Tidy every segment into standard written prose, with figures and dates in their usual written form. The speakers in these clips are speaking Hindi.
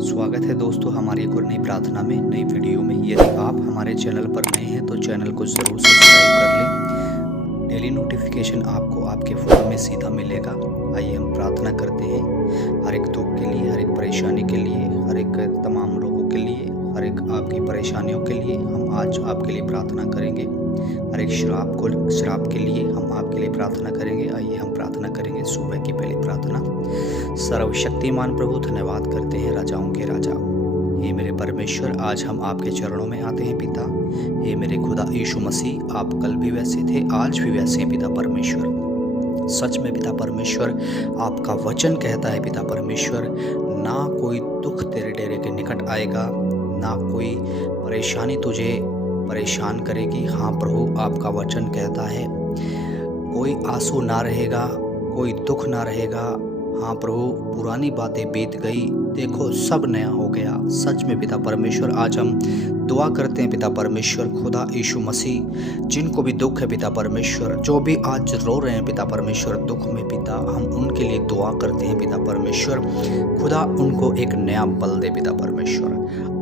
स्वागत है दोस्तों हमारी एक और नई प्रार्थना में, नई वीडियो में। यदि आप हमारे चैनल पर नए हैं तो चैनल को ज़रूर सब्सक्राइब कर लें। डेली नोटिफिकेशन आपको आपके फ़ोन में सीधा मिलेगा। आइए हम प्रार्थना करते हैं हर एक दुख के लिए, हर एक परेशानी के लिए, हर एक तमाम लोगों के लिए, हर एक आपकी परेशानियों के लिए हम आज आपके लिए प्रार्थना करेंगे। हर एक श्राप के लिए हम आपके लिए प्रार्थना करेंगे। आइए हम प्रार्थना करेंगे। सुबह की पहली प्रार्थना। सर्वशक्तिमान प्रभु, धन्यवाद करते हैं राजाओं के राजा। हे मेरे परमेश्वर, आज हम आपके चरणों में आते हैं पिता। हे मेरे खुदा यीशु मसीह, आप कल भी वैसे थे, आज भी वैसे हैं पिता परमेश्वर। सच में पिता परमेश्वर, आपका वचन कहता है पिता परमेश्वर, ना कोई दुख तेरे डेरे के निकट आएगा, ना कोई परेशानी तुझे परेशान करेगी। हाँ प्रभु, आपका वचन कहता है कोई आंसू ना रहेगा, कोई दुख ना रहेगा। हाँ प्रभु, पुरानी बातें बीत गई, देखो सब नया हो गया। सच में पिता परमेश्वर, आज हम दुआ करते हैं पिता परमेश्वर खुदा यीशु मसीह, जिनको भी दुख है पिता परमेश्वर, जो भी आज रो रहे हैं पिता परमेश्वर दुख में पिता, हम उनके लिए दुआ करते हैं पिता परमेश्वर खुदा, उनको एक नया बल दे पिता परमेश्वर।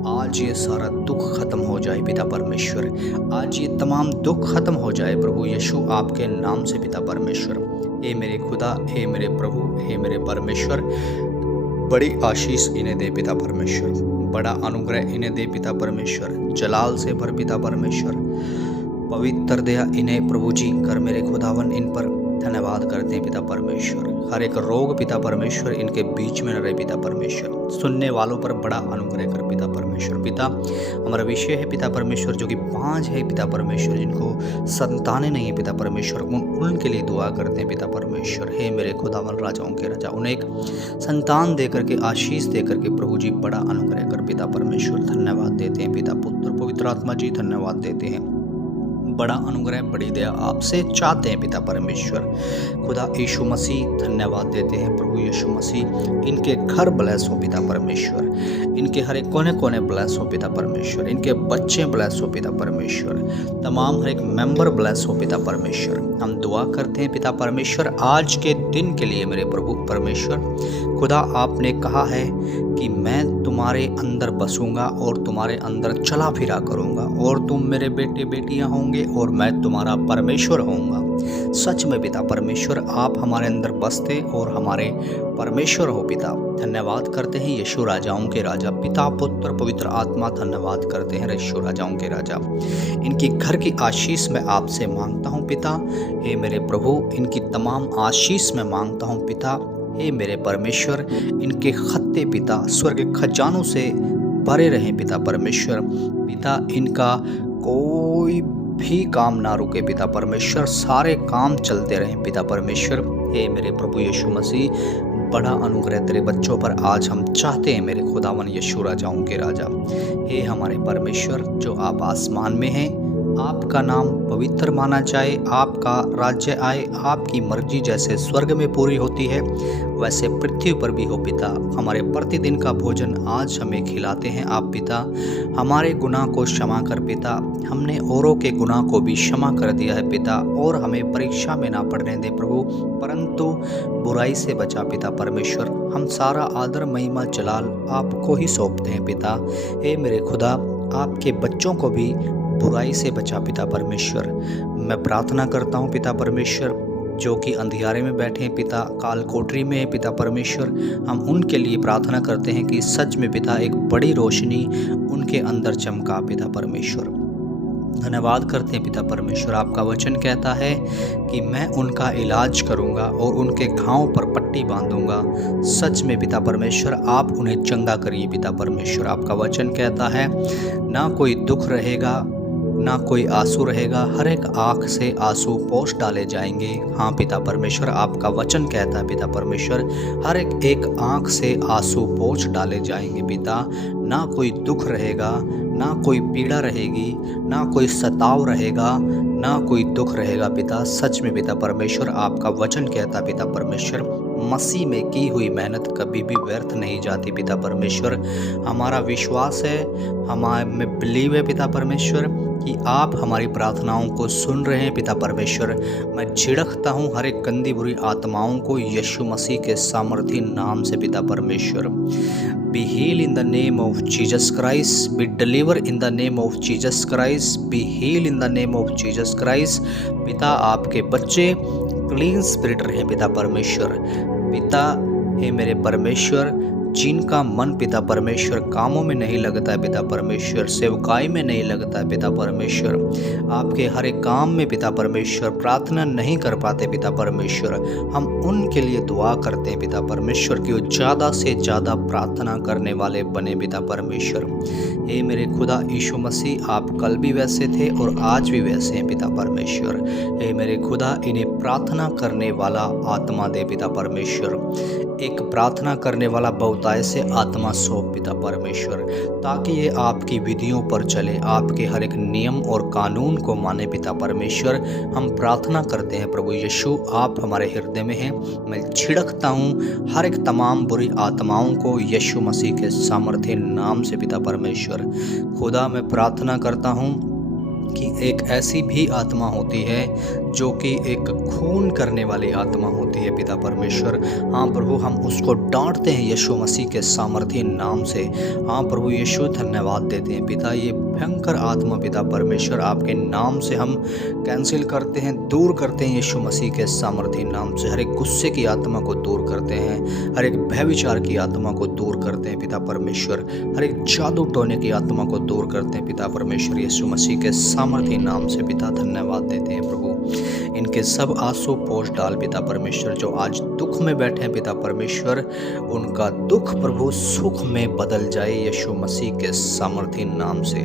आज ये सारा दुख खत्म हो जाए पिता परमेश्वर, आज ये तमाम दुख खत्म हो जाए प्रभु यीशु आपके नाम से पिता परमेश्वर। हे मेरे खुदा, हे मेरे प्रभु, हे मेरे परमेश्वर, बड़ी आशीष इन्हें दे पिता परमेश्वर, बड़ा अनुग्रह इन्हें दे पिता परमेश्वर, जलाल से भर पिता परमेश्वर, पवित्र दया इन्हें प्रभु जी कर मेरे खुदावन। इन पर धन्यवाद करते हैं पिता परमेश्वर। हर एक रोग पिता परमेश्वर इनके बीच में न रहे पिता परमेश्वर। सुनने वालों पर बड़ा अनुग्रह कर पिता परमेश्वर। पिता, हमारा विषय है पिता परमेश्वर जो कि 5 है पिता परमेश्वर, जिनको संतानें नहीं है पिता परमेश्वर, उनके लिए दुआ करते हैं पिता परमेश्वर। हे मेरे खुदावन राजाओं के राजा, उन्हें एक संतान दे करके, आशीष दे करके प्रभु जी बड़ा अनुग्रह कर पिता परमेश्वर। धन्यवाद देते हैं पिता, पुत्र, पवित्र आत्मा जी धन्यवाद देते हैं। बड़ा अनुग्रह, बड़ी दया आपसे चाहते हैं पिता परमेश्वर खुदा यीशु मसीह। धन्यवाद देते हैं प्रभु यीशु मसीह, इनके घर ब्लेस हो पिता परमेश्वर, इनके हर एक कोने कोने ब्लेस हो पिता परमेश्वर, इनके बच्चे ब्लेस हो पिता परमेश्वर, तमाम हर एक मेंबर ब्लेस हो पिता परमेश्वर। हम दुआ करते हैं पिता परमेश्वर आज के दिन के लिए मेरे प्रभु परमेश्वर खुदा, आपने कहा है कि मैं तुम्हारे अंदर बसूंगा और तुम्हारे अंदर चला फिरा करूंगा, और तुम मेरे बेटे बेटियां होंगे और मैं तुम्हारा परमेश्वर होऊंगा। सच में पिता परमेश्वर, आप हमारे अंदर बसते और हमारे परमेश्वर हो पिता। धन्यवाद करते हैं यीशु राजाओं के राजा, पिता, पुत्र, पवित्र आत्मा, धन्यवाद करते हैं यीशु राजाओं के राजा। इनकी घर की आशीष मैं आपसे मांगता हूँ पिता। हे मेरे प्रभु, इनकी तमाम आशीष मैं मांगता हूँ पिता। हे मेरे परमेश्वर, इनके खत्ते पिता स्वर्ग खजानों से भरे रहें पिता परमेश्वर। पिता, इनका कोई भी काम ना रुके पिता परमेश्वर, सारे काम चलते रहें पिता परमेश्वर। हे मेरे प्रभु यीशु मसीह, बड़ा अनुग्रह तेरे बच्चों पर आज हम चाहते हैं मेरे खुदावन यीशु राजाओं के राजा। हे हमारे परमेश्वर जो आप आसमान में हैं, आपका नाम पवित्र माना जाए, आपका राज्य आए, आपकी मर्जी जैसे स्वर्ग में पूरी होती है वैसे पृथ्वी पर भी हो पिता। हमारे प्रतिदिन का भोजन आज हमें खिलाते हैं आप पिता। हमारे गुनाह को क्षमा कर पिता, हमने औरों के गुनाह को भी क्षमा कर दिया है पिता, और हमें परीक्षा में ना पड़ने दे प्रभु, परंतु बुराई से बचा पिता परमेश्वर। हम सारा आदर, महिमा, जलाल आपको ही सौंपते हैं पिता। हे मेरे खुदा, आपके बच्चों को भी बुराई से बचा पिता परमेश्वर। मैं प्रार्थना करता हूँ पिता परमेश्वर, जो कि अंधियारे में बैठे हैं पिता, काल कोठरी में है पिता परमेश्वर, हम उनके लिए प्रार्थना करते हैं कि सच में पिता एक बड़ी रोशनी उनके अंदर चमका पिता परमेश्वर। धन्यवाद करते हैं पिता परमेश्वर, आपका वचन कहता है कि मैं उनका इलाज करूंगा और उनके घावों पर पट्टी बांधूंगा। सच में पिता परमेश्वर, आप उन्हें चंगा करिए पिता परमेश्वर। आपका वचन कहता है ना कोई दुख रहेगा, ना कोई आंसू रहेगा, हर एक आँख से आंसू पोंछ डाले जाएंगे। हाँ पिता परमेश्वर, आपका वचन कहता है पिता परमेश्वर, हर एक आँख से आंसू पोंछ डाले जाएंगे पिता। ना कोई दुख रहेगा, ना कोई पीड़ा रहेगी, ना कोई सताव रहेगा, ना कोई दुख रहेगा पिता। सच में पिता परमेश्वर, आपका वचन कहता पिता परमेश्वर, मसीह में की हुई मेहनत कभी भी व्यर्थ नहीं जाती पिता परमेश्वर। हमारा विश्वास है, हमारे में बिलीव है पिता परमेश्वर कि आप हमारी प्रार्थनाओं को सुन रहे हैं पिता परमेश्वर। मैं झिड़कता हूँ हर एक गंदी बुरी आत्माओं को यीशु मसीह के सामर्थी नाम से पिता परमेश्वर। Be heal in the name of Jesus Christ, be deliver in the name of Jesus Christ, be heal in the name of Jesus Christ. पिता आपके बच्चे क्लीन स्पिरिट रहे पिता परमेश्वर। पिता हे मेरे परमेश्वर, जिनका मन पिता परमेश्वर कामों में नहीं लगता है पिता परमेश्वर, सेवकाई में नहीं लगता है पिता परमेश्वर, आपके हर एक काम में पिता परमेश्वर प्रार्थना नहीं कर पाते पिता परमेश्वर, हम उनके लिए दुआ करते हैं पिता परमेश्वर कि वो ज़्यादा से ज़्यादा प्रार्थना करने वाले बने पिता परमेश्वर। हे मेरे खुदा यीशु मसीह, आप कल भी वैसे थे और आज भी वैसे हैं पिता परमेश्वर। हे मेरे खुदा, इन्हें प्रार्थना करने वाला आत्मा दे पिता परमेश्वर। एक प्रार्थना करने वाला बहुतायत से आत्मा सौंप पिता परमेश्वर, ताकि ये आपकी विधियों पर चले, आपके हर एक नियम और कानून को माने पिता परमेश्वर। हम प्रार्थना करते हैं प्रभु यीशु, आप हमारे हृदय में हैं। मैं छिड़कता हूँ हर एक तमाम बुरी आत्माओं को यीशु मसीह के सामर्थ्य नाम से पिता परमेश्वर। खुदा, मैं प्रार्थना करता हूँ कि एक ऐसी भी आत्मा होती है जो कि एक खून करने वाली आत्मा होती है पिता परमेश्वर। हाँ प्रभु, हम उसको डांटते हैं यीशु मसीह के सामर्थ्य नाम से। हाँ प्रभु यीशु, धन्यवाद देते हैं पिता। ये भयंकर आत्मा पिता परमेश्वर आपके नाम से हम कैंसिल करते हैं, दूर करते हैं यीशु मसीह के सामर्थ्य नाम से। हर एक गुस्से की आत्मा को दूर करते हैं, हर एक भयविचार की आत्मा को दूर करते हैं पिता परमेश्वर, हर एक जादू टोने की आत्मा को दूर करते हैं पिता परमेश्वर यीशु मसीह के सामर्थ्य नाम से पिता। धन्यवाद देते हैं प्रभु। इनके सब आंसू पोंछ डाल पिता परमेश्वर, जो आज दुख में बैठे हैं पिता परमेश्वर, उनका दुख प्रभु सुख में बदल जाए यीशु मसीह के सामर्थ्य नाम से।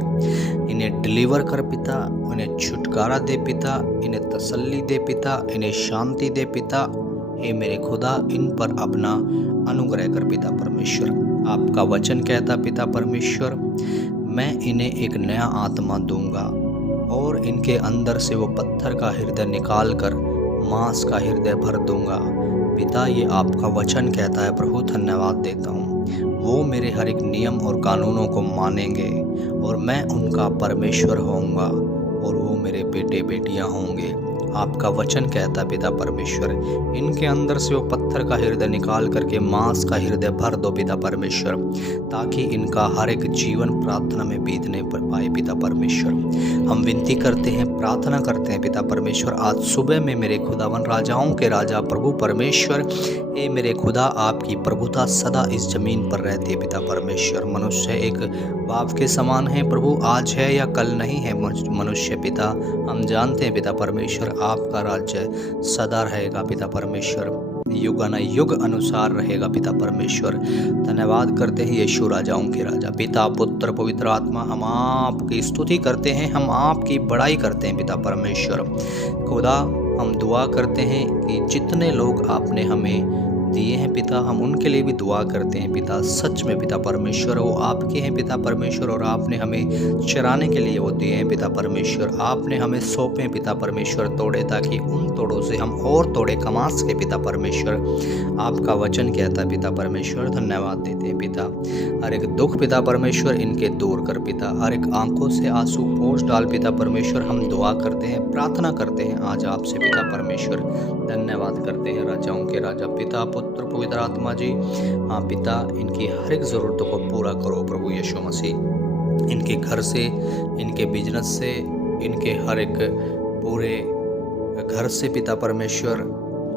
इन्हें डिलीवर कर पिता, इन्हें छुटकारा दे पिता, इन्हें तसल्ली दे पिता, इन्हें शांति दे पिता। हे मेरे खुदा, इन पर अपना अनुग्रह कर पिता परमेश्वर। आपका वचन कहता पिता परमेश्वर, मैं इन्हें एक नया आत्मा दूंगा और इनके अंदर से वो पत्थर का हृदय निकाल कर मांस का हृदय भर दूंगा। पिता, ये आपका वचन कहता है प्रभु, धन्यवाद देता हूँ। वो मेरे हर एक नियम और कानूनों को मानेंगे और मैं उनका परमेश्वर होऊंगा और वो मेरे बेटे बेटियां होंगे। आपका वचन कहता है पिता परमेश्वर, इनके अंदर से वो पत्थर का हृदय निकाल करके मांस का हृदय भर दो पिता परमेश्वर, ताकि इनका हर एक जीवन प्रार्थना में बीतने पर पाए पिता परमेश्वर। हम विनती करते हैं, प्रार्थना करते हैं पिता परमेश्वर, आज सुबह में मेरे खुदावन राजाओं के राजा प्रभु परमेश्वर, ए मेरे खुदा, आपकी प्रभुता सदा इस जमीन पर रहती है पिता परमेश्वर। मनुष्य एक बाप के समान है प्रभु, आज है या कल नहीं है मनुष्य पिता। हम जानते हैं पिता परमेश्वर, आपका राज्य सदा रहेगा पिता परमेश्वर, युगानुयुग अनुसार रहेगा पिता परमेश्वर। धन्यवाद करते हैं यीशु राजाओं के राजा, पिता पुत्र पवित्र आत्मा, हम आपकी स्तुति करते हैं, हम आपकी बड़ाई करते हैं पिता परमेश्वर। खुदा, हम दुआ करते हैं कि जितने लोग आपने हमें दिए हैं पिता, हम उनके लिए भी दुआ करते हैं पिता। सच में पिता परमेश्वर, वो आपके हैं पिता परमेश्वर, और आपने हमें चराने के लिए वो दिए हैं पिता परमेश्वर। आपने हमें सौंपे पिता परमेश्वर तोड़े, ताकि उन तोड़ों से हम और तोड़े कमा सके पिता परमेश्वर। आपका वचन कहता है पिता परमेश्वर, धन्यवाद देते हैं पिता। हर एक दुख पिता परमेश्वर इनके दूर कर पिता, हर एक आंखों से आंसू पोंछ डाल पिता परमेश्वर। हम दुआ करते हैं, प्रार्थना करते हैं आज आपसे पिता परमेश्वर। धन्यवाद करते हैं राजाओं के राजा, पिता पुत्र पवित्र आत्मा जी। हाँ पिता, इनकी हर एक ज़रूरतों को पूरा करो प्रभु यीशु मसीह। इनके घर से, इनके बिजनेस से, इनके हर एक पूरे घर से पिता परमेश्वर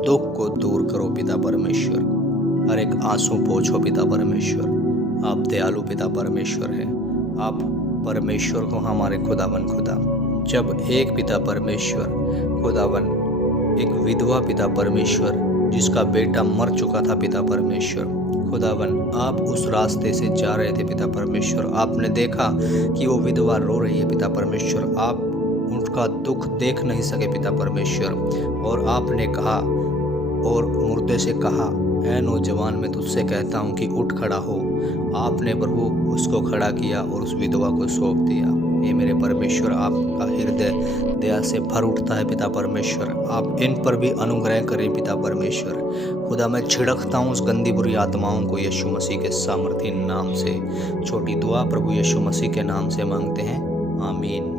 दुख को दूर करो पिता परमेश्वर। हर एक आंसू पोंछो पिता परमेश्वर। आप दयालु पिता परमेश्वर है, आप परमेश्वर को हमारे खुदावन खुदा। जब एक पिता परमेश्वर खुदावन, एक विधवा पिता परमेश्वर जिसका बेटा मर चुका था पिता परमेश्वर, खुदावन आप उस रास्ते से जा रहे थे पिता परमेश्वर। आपने देखा कि वो विधवा रो रही है पिता परमेश्वर, आप उनका दुख देख नहीं सके पिता परमेश्वर, और आपने कहा और मुर्दे से कहा, ऐ नौजवान, मैं तुझसे कहता हूँ कि उठ खड़ा हो। आपने प्रभु उसको खड़ा किया और उस विधवा को सौंप दिया। हे मेरे परमेश्वर, आपका हृदय दया से भर उठता है पिता परमेश्वर। आप इन पर भी अनुग्रह करें पिता परमेश्वर। खुदा मैं छिड़कता हूँ उस गंदी बुरी आत्माओं को यीशु मसीह के सामर्थी नाम से। छोटी दुआ प्रभु यीशु मसीह के नाम से मांगते हैं, आमीन।